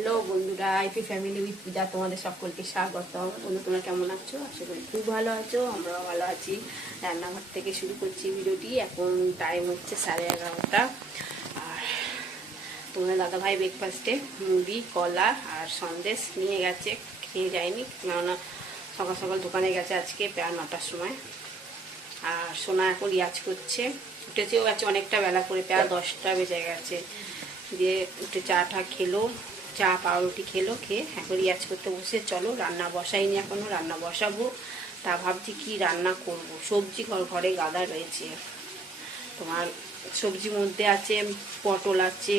Hello বন্ধুরা, IP family with পূজা তোমাদের সকলকে স্বাগতম। বন্ধু তোমরা কেমন আছো? আশা করি খুব ভালো আছো, আমরাও ভালো আছি। রান্নাঘর থেকে শুরু করছি ভিডিওটি। এখন টাইম হচ্ছে 11:30। আর তোমাদের দাদাভাই ব্রেকফাস্টে মুড়ি, কলা আর সন্দেশ নিয়ে গেছে, খেয়ে যায়নি, কেননা সকাল সকাল দোকানে গেছে আজকে প্রায় 9টার সময়। আর সোনা এখন রিয়াজ করছে, উঠেছেও গেছে অনেকটা বেলা করে, প্রায় 10টা বেজে গেছে। দিয়ে উঠে চাটা খেলো, চা পাউরুটি খেলো, খেয়ে এখন রিয়াজ করতে বসে। চলো রান্না বসাইনি এখনো, রান্না বসাবো। তা ভাবছি কি রান্না করব। সবজি ঘরে গাদা রয়েছে। তোমার সবজির মধ্যে আছে পটল আছে,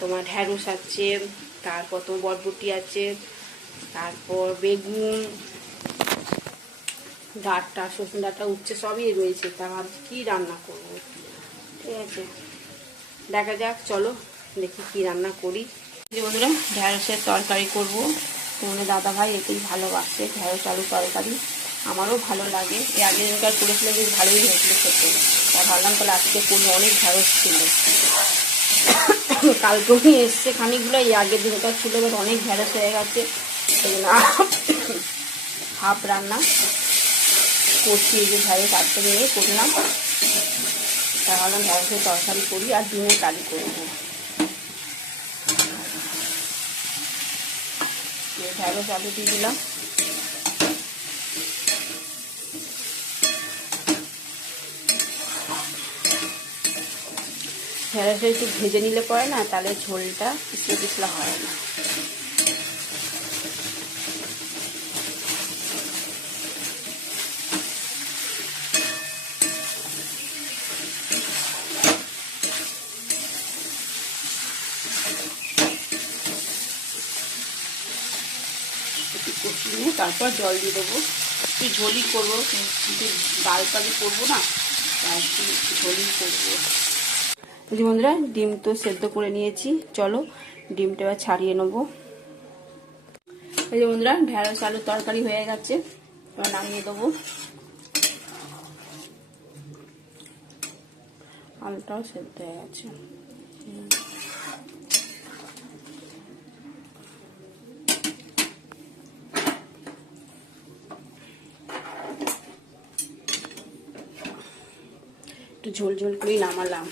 তোমার ঢ্যাঁড়স আছে, তারপর তোমার বরবটি আছে, তারপর বেগুন, ডাঁটা, সজনে ডাঁটা, উচ্ছে সবই রয়েছে। তা ভাবছি কী রান্না করবো। ঠিক আছে, দেখা যাক, চলো দেখি কি রান্না করি। বন্ধুরা, ঢ্যাঁড়সের তরকারি করব। তোমাদের দাদাভাই এতেই ভালোবাসে, ঢ্যাঁড়স আলু তরকারি। আমারও ভালো লাগে, এর আগে যেটা করেছিলাম বেশ ভালোই হয়েছিল খেতে। তা ভাবলাম তাহলে আজকে করি, অনেক ঢ্যাঁড়স ছিল। কালকেও নিয়ে এসছে খানিকগুলো, এই আগের দিনটা ছিল, এবার অনেক ঢ্যাঁড়স হয়ে গেছে। সেই জন্য হাফ রান্না করছি, এই যে ঢ্যাঁড়স আটকে নিয়ে করলাম। তা ভাবলাম ঢ্যাঁড়সের তরকারি করি আর ডিমের কারি করবো। ঢ্যাঁড়স আলু দিয়ে দিলাম। ঢ্যাঁড়সটা একটু ভেজে নিলে পরে না, তাহলে ঝোলটা পিছলা পিছলা হয় না। একটু কষিয়ে তারপর জল দিয়ে দেবো। একটু ঝোলই করবো, কিন্তু ডাল কারি করবো না, তাই একটু ঝোলই করবো। বুঝলি বন্ধুরা, ডিম তো সেদ্ধ করে নিয়েছি, চলো ডিমটা এবার ছাড়িয়ে নেবো। এই যে বন্ধুরা, ঢ্যাঁড়স আলুর তরকারি হয়ে গেছে, এবার নামিয়ে দেবো। আলুটাও সেদ্ধ হয়ে গেছে। একটু ঝোল ঝোল করেই নামালাম।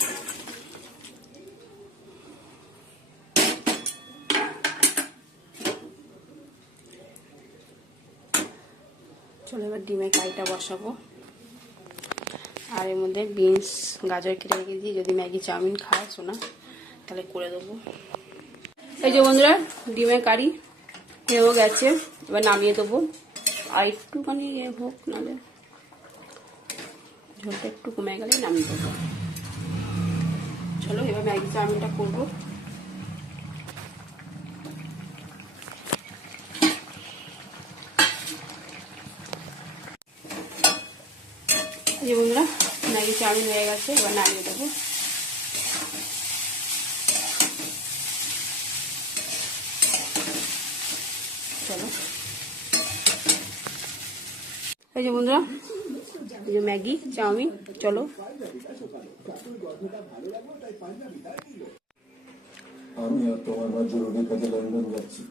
চলো এবার ডিমের কারিটা বসাবো। আর এর মধ্যে বিনস গাজর কেটে রেখে দিই, যদি ম্যাগি চাউমিন খায় শোনা তাহলে করে দেবো। এই যে বন্ধুরা, ডিমের কারি হয়েও গেছে, এবার নামিয়ে দেবো। আর একটুখানি হোক, নাহলে ঝোলটা একটু কমে গেলে নামিয়ে দেবো। চলো এবার ম্যাগি চাউমিনটা করবো। এই যে বন্ধুরা, ম্যাগি চাউমিন হয়ে গেছে, এবার নামিয়ে দেবো। চলো এই যে বন্ধুরা, এই যে ম্যাগি চাউমিন, চলো। আমি আর তোমার মা জরুরি কাজে লন্ডন যাচ্ছি।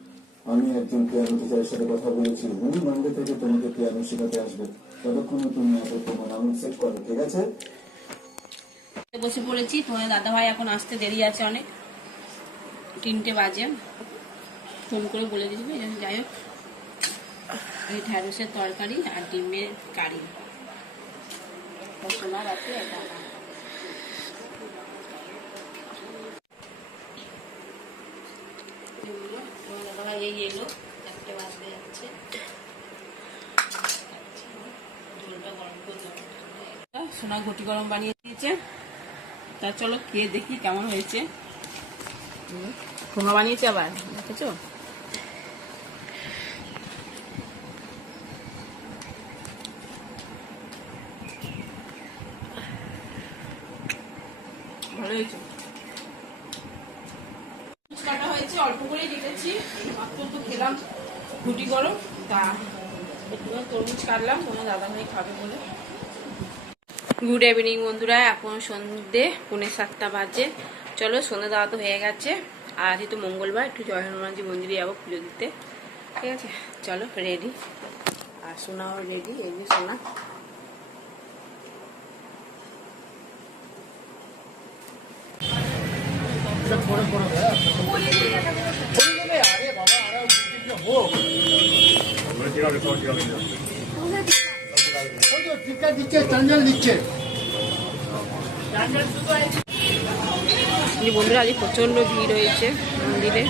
আমি একজন পিয়ানো টিচারের সাথে কথা বলেছি, উনি মানডে থেকে তোমাকে পিয়ানো শেখাতে আসবে। ততক্ষণে তুমি তোমার নাম সেট করো, ঠিক আছে? বসে পড়েছি। তোমার দাদাভাই এখন আসতে দেরি আছে অনেক, 3টে বাজে, ফোন করে বলে দিয়েছিল। যাই হোক, এই ঢ্যাঁড়সের তরকারি আর ডিমের কারি সোনার আছে। এটা দাদাভাই এই এলো, 1টে বাজতে যাচ্ছে। ঝোলটা গরম করে সোনা ঘটি গরম বানিয়ে দিয়েছে। তা চলো খেয়ে দেখি কেমন হয়েছে। পোহা বানিয়েছে আবার, দেখেছো? ভালো হয়েছে। কাটা হয়েছে, অল্প করেই দিতেছি, মাত্র তো খেলাম ঘুটি গরম। তা একটু তরমুজ কাটলাম, তোমার দাদাভাই খাবে বলে। গুড ইভিনিং বন্ধুরা, এখন সন্ধ্যে 6:45 বাজে। চলো সন্ধ্যে দেওয়া তো হয়ে গেছে, আর আজকে তো মঙ্গলবার, একটু জয় হনুমানজি মন্দিরে যাবো পুজো দিতে। ঠিক আছে, চলো রেডি। আর সোনাও রেডি, এই যে সোনা। বন্ধুরা আজ প্রচন্ড ভিড় হয়েছে মন্দিরে।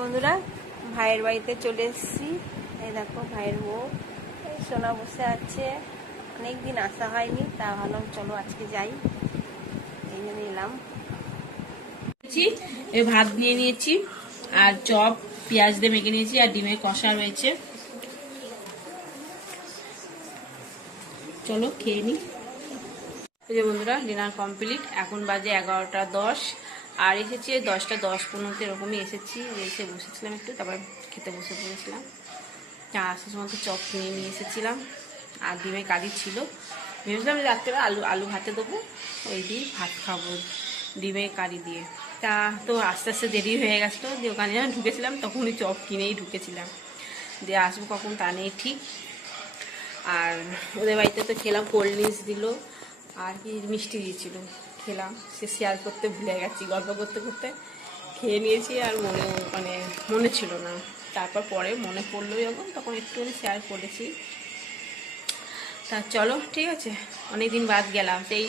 বন্ধুরা ভাইয়ের বাড়িতে চলে এসেছি। এই দেখো ভাইয়ের বউ, এই সোনা বসে আছে। অনেকদিন আসা হয়নি, তা ভাবলাম চলো আজকে যাই, এই জন্য এলাম। ভাত নিয়ে নিয়েছি আর চপ পেঁয়াজ দিয়ে মেখে নিয়েছি, আর ডিমের কষা রয়েছে। চলো খেয়ে নি। এই যে বন্ধুরা ডিনার কমপ্লিট, এখন বাজে 11টা 10। আর এসেছি 10টা 10-15 এরকমই এসেছি। এসে বসেছিলাম একটু, তারপর খেতে বসে পড়েছিলাম। আসার সময় তো চপ কিনে নিয়ে এসেছিলাম, আর ডিমের কারি ছিল। ভেবেছিলাম রাত্রে আলু ভাতে দেবো, ওই দিয়ে ভাত খাবো ডিমের কারি দিয়ে। তা তো আস্তে আস্তে দেরি হয়ে গেছিলো, দিয়ে ওখানে যখন ঢুকেছিলাম তখনই চপ কিনেই ঢুকেছিলাম, দিয়ে আসবো কখন তা নেই ঠিক। আর ওদের বাড়িতে তো খেলাম, কোল্ড ড্রিঙ্কস দিল আর কি মিষ্টি দিয়েছিল, খেলাম। সে শেয়ার করতে ভুলে গেছি, গল্প করতে করতে খেয়ে নিয়েছি, আর মনে ছিল না। তারপর পরে মনে পড়লো যখন, তখন একটুখানি শেয়ার করেছি। তা চলো ঠিক আছে, অনেকদিন বাদ গেলাম। সেই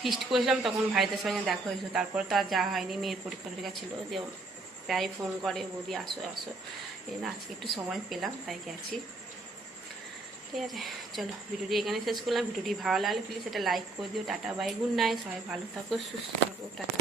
ফিস্ট করেছিলাম তখন ভাইদের সঙ্গে দেখা হয়েছিল, তারপর তো আর যাওয়া হয়নি। মেয়ের পরীক্ষা ছিল, যে প্রায় ফোন করে বৌদি আসো আসো, এই না আজকে একটু সময় পেলাম তাই গেছি। ঠিক আছে, চলো ভিডিওটি এখানে শেষ করলাম। ভিডিওটি ভালো লাগলে প্লিজ এটা লাইক করে দিও। টাটা বাই, গুড নাইট, সবাই ভালো থাকো, সুস্থ থাকো, টাটা।